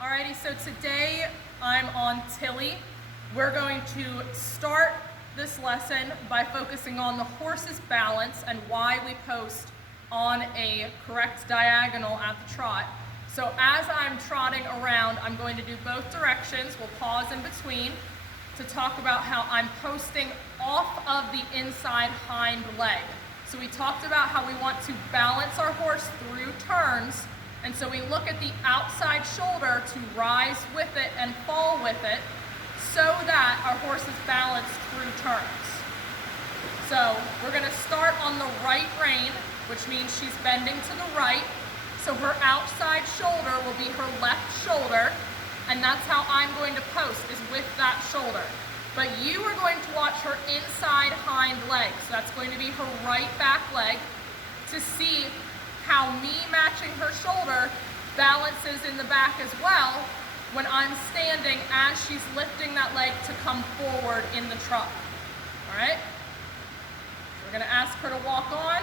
Alrighty, so today I'm on Tilly. We're going to start this lesson by focusing on the horse's balance and why we post on a correct diagonal at the trot. So as I'm trotting around, I'm going to do both directions. We'll pause in between to talk about how I'm posting off of the inside hind leg. So we talked about how we want to balance our horse through turns, and so we look at the outside shoulder to rise with it and fall with it so that our horse is balanced through turns. So we're going to start on the right rein, which means she's bending to the right. So her outside shoulder will be her left shoulder, and that's how I'm going to post, is with that shoulder. But you are going to watch her inside hind leg. So that's going to be her right back leg, to see how me matching her shoulder balances in the back as well when I'm standing as she's lifting that leg to come forward in the trot. All right? We're going to ask her to walk on.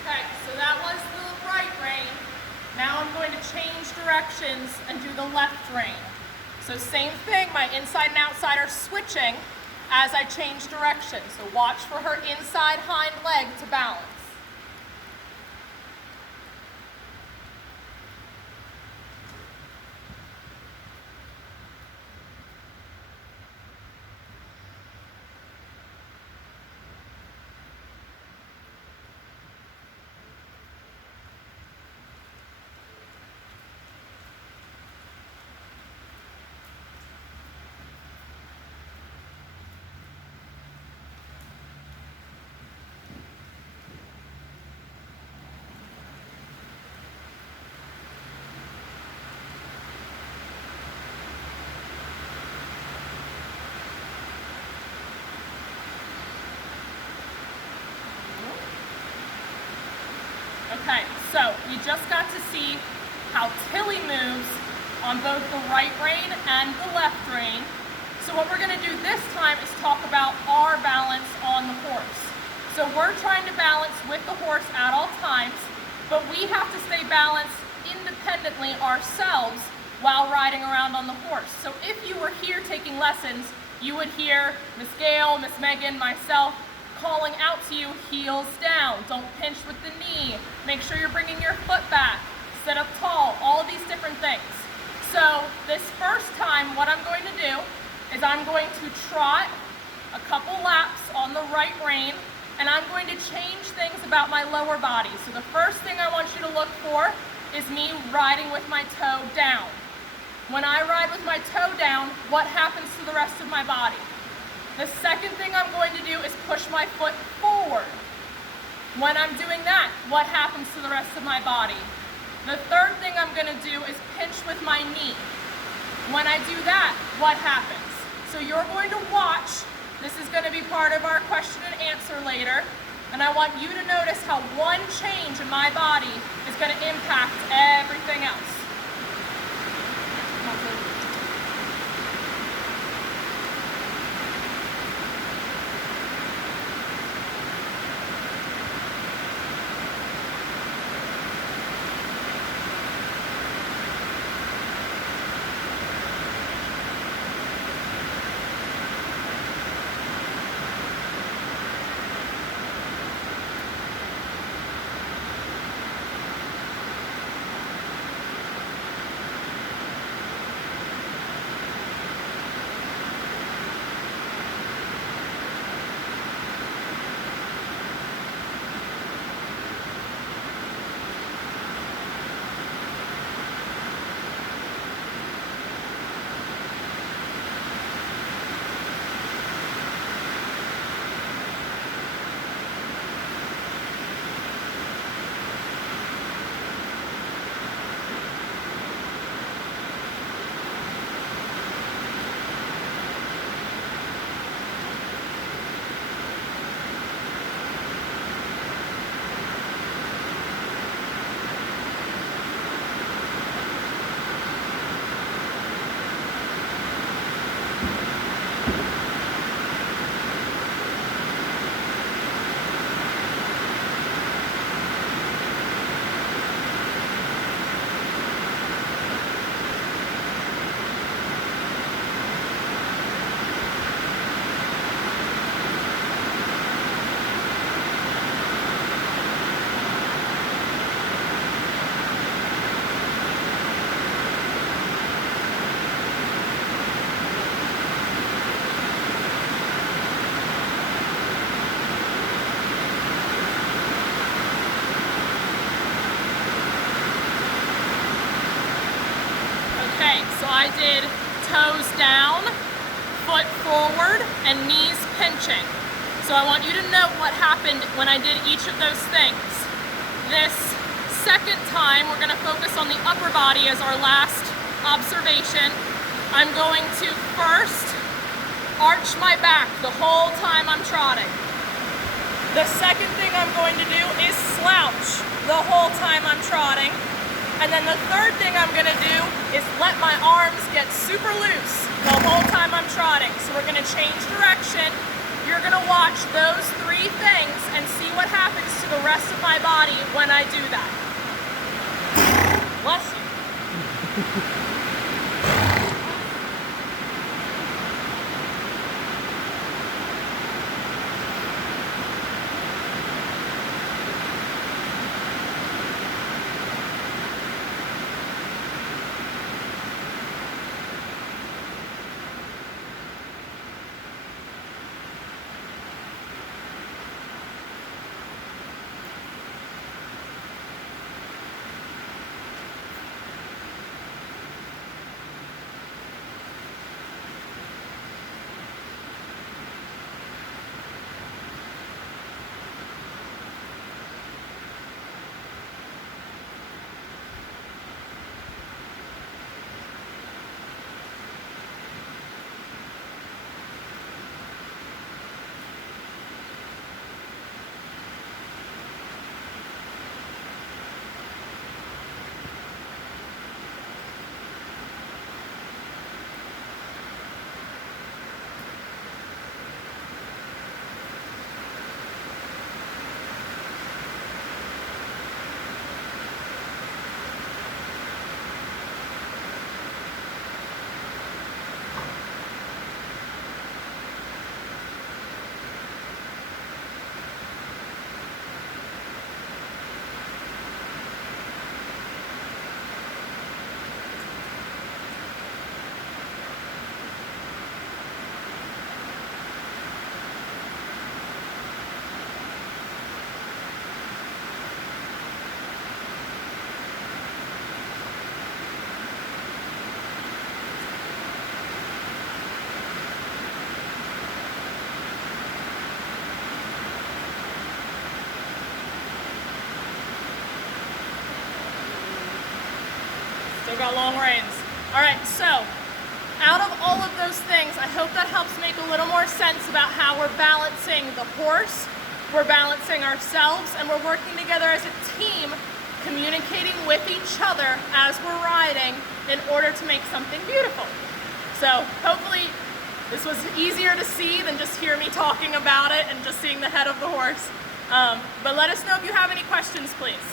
Okay, so that was the right rein. Now I'm going to change directions and do the left rein. So same thing, my inside and outside are switching as I change direction. So watch for her inside hind leg to balance. Okay, so you just got to see how Tilly moves on both the right rein and the left rein. So what we're going to do this time is talk about our balance on the horse. So we're trying to balance with the horse at all times, but we have to stay balanced independently ourselves while riding around on the horse. So if you were here taking lessons, you would hear Miss Gail, Miss Megan, myself, calling out to you, heels down, don't pinch with the knee, make sure you're bringing your foot back, sit up tall, all of these different things. So this first time, what I'm going to do is I'm going to trot a couple laps on the right rein, and I'm going to change things about my lower body. So the first thing I want you to look for is me riding with my toe down. When I ride with my toe down, what happens to the rest of my body? The second thing I'm going to do is push my foot forward. When I'm doing that, what happens to the rest of my body? The third thing I'm going to do is pinch with my knee. When I do that, what happens? So you're going to watch. This is going to be part of our question and answer later. And I want you to notice how one change in my body is going to impact everything else. I did toes down, foot forward, and knees pinching. So I want you to note what happened when I did each of those things. This second time, we're gonna focus on the upper body as our last observation. I'm going to first arch my back the whole time I'm trotting. The second thing I'm going to do is slouch the whole time I'm trotting. And then the third thing I'm gonna do is let my arms get super loose the whole time I'm trotting. So we're gonna change direction. You're gonna watch those three things and see what happens to the rest of my body when I do that. Bless you. Still got long reins. All right, so out of all of those things, I hope that helps make a little more sense about how we're balancing the horse, we're balancing ourselves, and we're working together as a team, communicating with each other as we're riding in order to make something beautiful. So hopefully this was easier to see than just hear me talking about it and just seeing the head of the horse. But let us know if you have any questions, please.